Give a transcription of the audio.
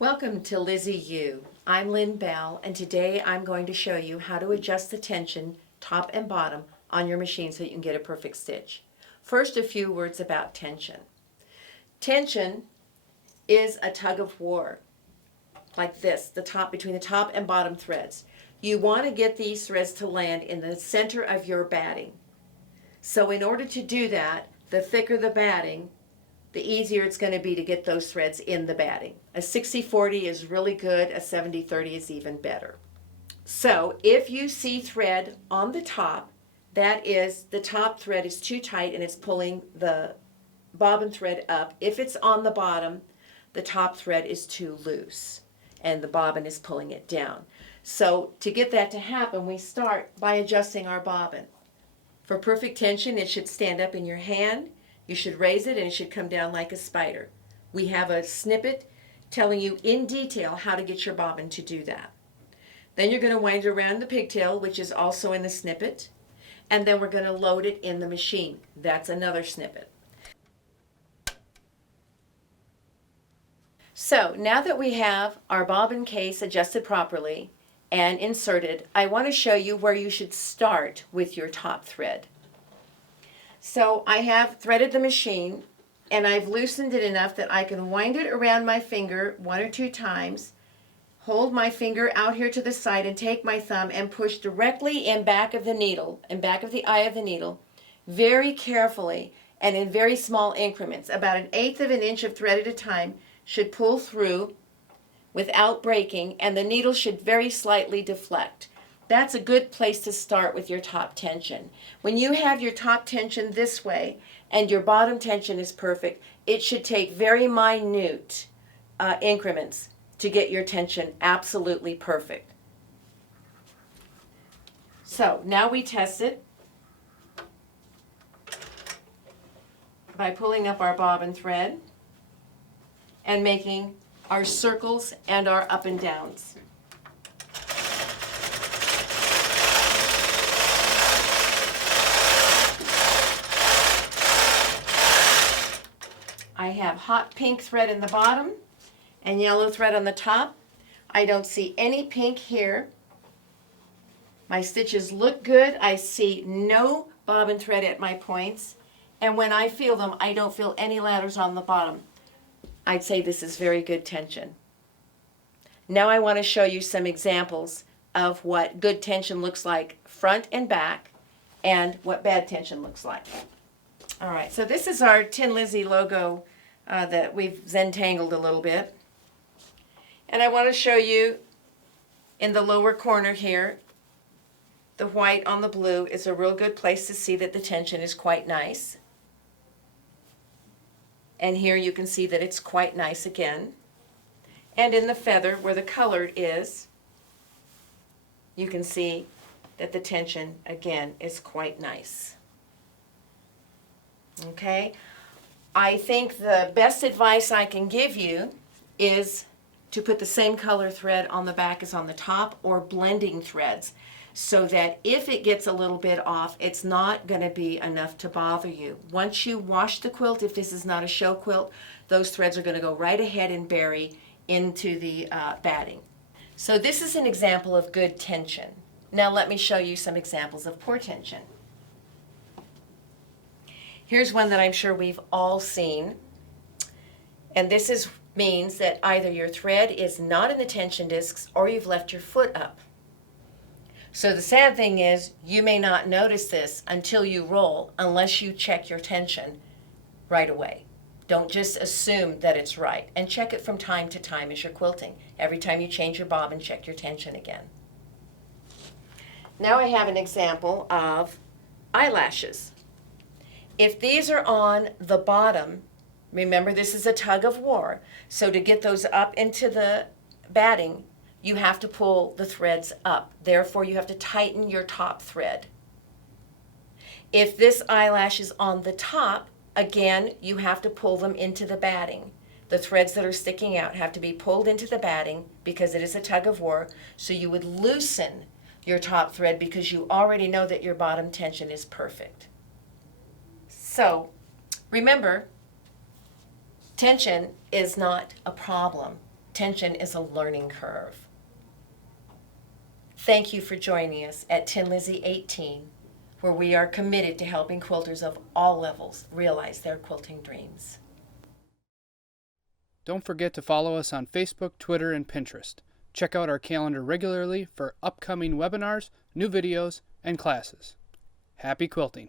Welcome to Lizzie U. I'm Lynn Bell, and today I'm going to show you how to adjust the tension top and bottom on your machine so you can get a perfect stitch. First, a few words about tension. Tension is a tug of war, like this, between the top and bottom threads. You want to get these threads to land in the center of your batting. So in order to do that, the thicker the batting, the easier it's going to be to get those threads in the batting. A 60-40 is really good, a 70-30 is even better. So if you see thread on the top, that is, the top thread is too tight and it's pulling the bobbin thread up. If it's on the bottom, the top thread is too loose and the bobbin is pulling it down. So to get that to happen, we start by adjusting our bobbin. For perfect tension, it should stand up in your hand. You should raise it and it should come down like a spider. We have a snippet telling you in detail how to get your bobbin to do that. Then you're going to wind it around the pigtail, which is also in the snippet, and then we're going to load it in the machine. That's another snippet. So now that we have our bobbin case adjusted properly and inserted, I want to show you where you should start with your top thread. So I have threaded the machine and I've loosened it enough that I can wind it around my finger 1 or 2 times, hold my finger out here to the side and take my thumb and push directly in back of the needle, in back of the eye of the needle, very carefully and in very small increments. About 1/8 of an inch of thread at a time should pull through without breaking, and the needle should very slightly deflect. That's a good place to start with your top tension. When you have your top tension this way and your bottom tension is perfect, it should take very minute increments to get your tension absolutely perfect. So now we test it by pulling up our bobbin thread and making our circles and our up and downs. I have hot pink thread in the bottom and yellow thread on the top. I don't see any pink here. My stitches look good. I see no bobbin thread at my points. And when I feel them, I don't feel any ladders on the bottom. I'd say this is very good tension. Now I want to show you some examples of what good tension looks like front and back and what bad tension looks like. All right, so this is our Tin Lizzie logo that we've Zentangled a little bit. And I want to show you in the lower corner here, the white on the blue is a real good place to see that the tension is quite nice. And here you can see that it's quite nice again. And in the feather, where the colored is, you can see that the tension, again, is quite nice. Okay? I think the best advice I can give you is to put the same color thread on the back as on the top, or blending threads, so that if it gets a little bit off, it's not going to be enough to bother you. Once you wash the quilt, if this is not a show quilt, those threads are going to go right ahead and bury into the batting. So this is an example of good tension. Now let me show you some examples of poor tension. Here's one that I'm sure we've all seen, and this means that either your thread is not in the tension discs or you've left your foot up. So the sad thing is, you may not notice this until you roll, unless you check your tension right away. Don't just assume that it's right, and check it from time to time as you're quilting. Every time you change your bobbin, check your tension again. Now I have an example of eyelashes. If these are on the bottom, remember this is a tug of war, so to get those up into the batting, you have to pull the threads up. Therefore, you have to tighten your top thread. If this eyelash is on the top, again, you have to pull them into the batting. The threads that are sticking out have to be pulled into the batting because it is a tug of war, so you would loosen your top thread because you already know that your bottom tension is perfect. So, remember, tension is not a problem. Tension is a learning curve. Thank you for joining us at Tin Lizzie 18, where we are committed to helping quilters of all levels realize their quilting dreams. Don't forget to follow us on Facebook, Twitter, and Pinterest. Check out our calendar regularly for upcoming webinars, new videos, and classes. Happy quilting!